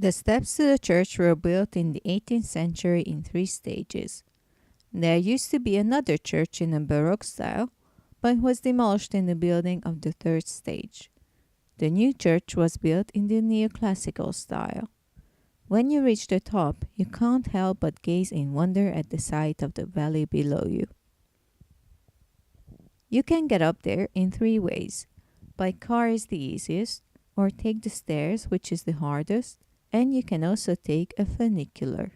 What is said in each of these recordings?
The steps to the church were built in the 18th century in three stages. There used to be another church in a Baroque style, but it was demolished in the building of the third stage. The new church was built in the neoclassical style. When you reach the top, you can't help but gaze in wonder at the sight of the valley below you. You can get up there in three ways. By car is the easiest, or take the stairs, which is the hardest, and you can also take a funicular.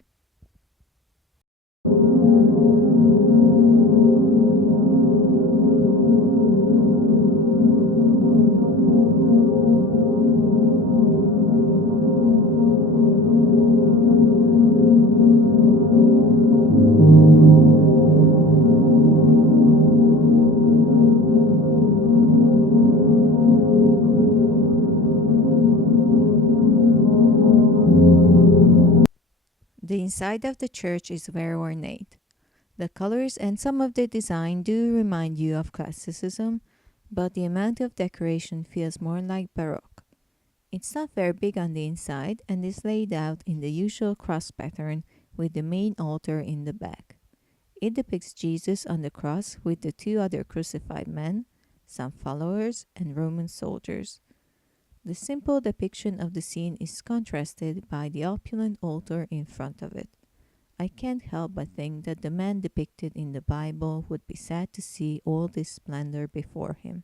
The inside of the church is very ornate. The colors and some of the design do remind you of classicism, but the amount of decoration feels more like Baroque. It's not very big on the inside and is laid out in the usual cross pattern with the main altar in the back. It depicts Jesus on the cross with the two other crucified men, some followers, and Roman soldiers. The simple depiction of the scene is contrasted by the opulent altar in front of it. I can't help but think that the man depicted in the Bible would be sad to see all this splendor before him.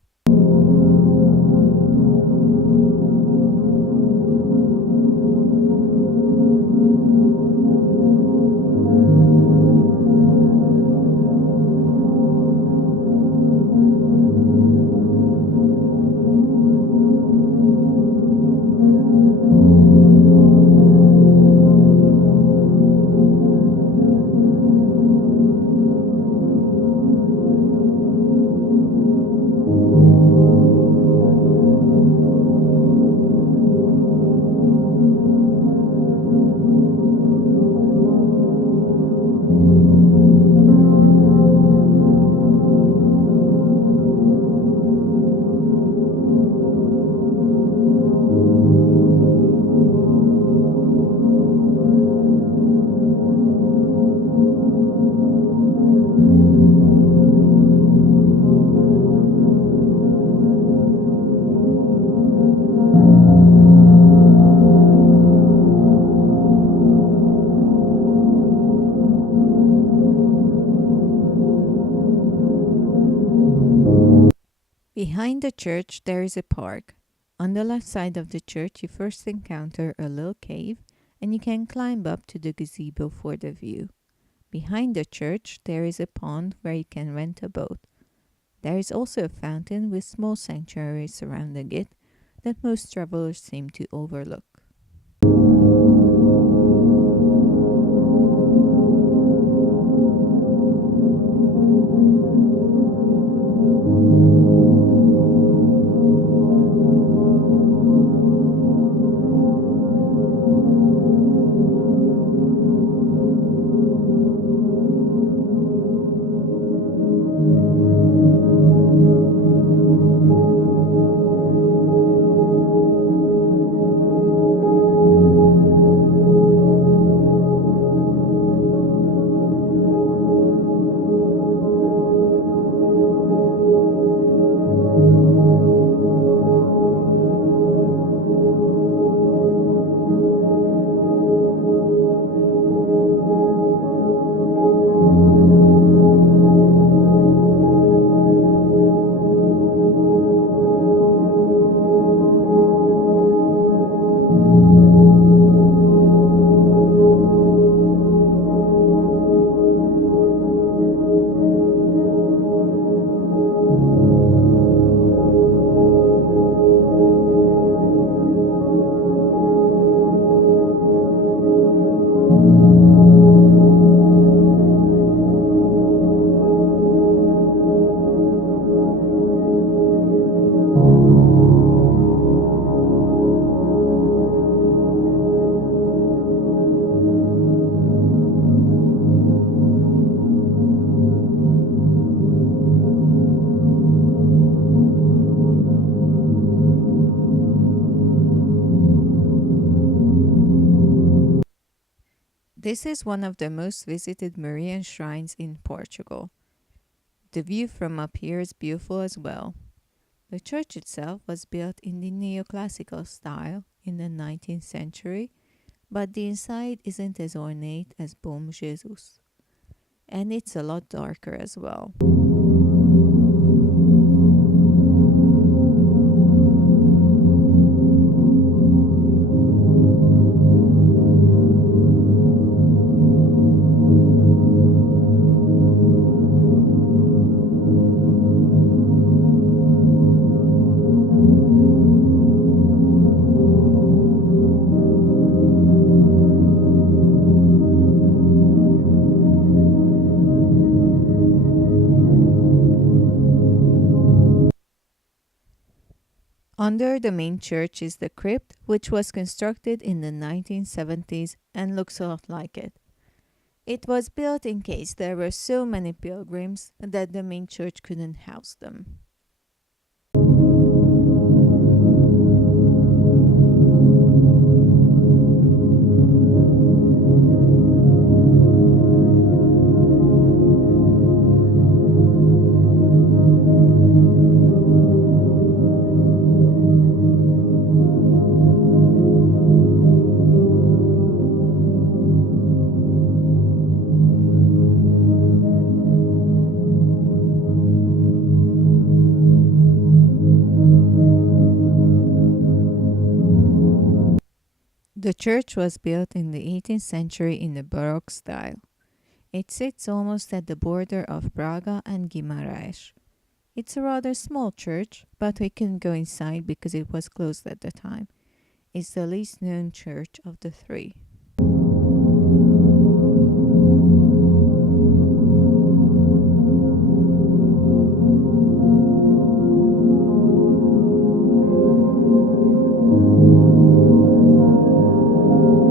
Behind the church, there is a park. On the left side of the church, you first encounter a little cave, and you can climb up to the gazebo for the view. Behind the church, there is a pond where you can rent a boat. There is also a fountain with small sanctuaries surrounding it that most travelers seem to overlook. This is one of the most visited Marian shrines in Portugal. The view from up here is beautiful as well. The church itself was built in the neoclassical style in the 19th century, but the inside isn't as ornate as Bom Jesus. And it's a lot darker as well. Under the main church is the crypt, which was constructed in the 1970s and looks a lot like it. It was built in case there were so many pilgrims that the main church couldn't house them. The church was built in the 18th century in the Baroque style. It sits almost at the border of Braga and Guimarães. It's a rather small church, but we couldn't go inside because it was closed at the time. It's the least known church of the three.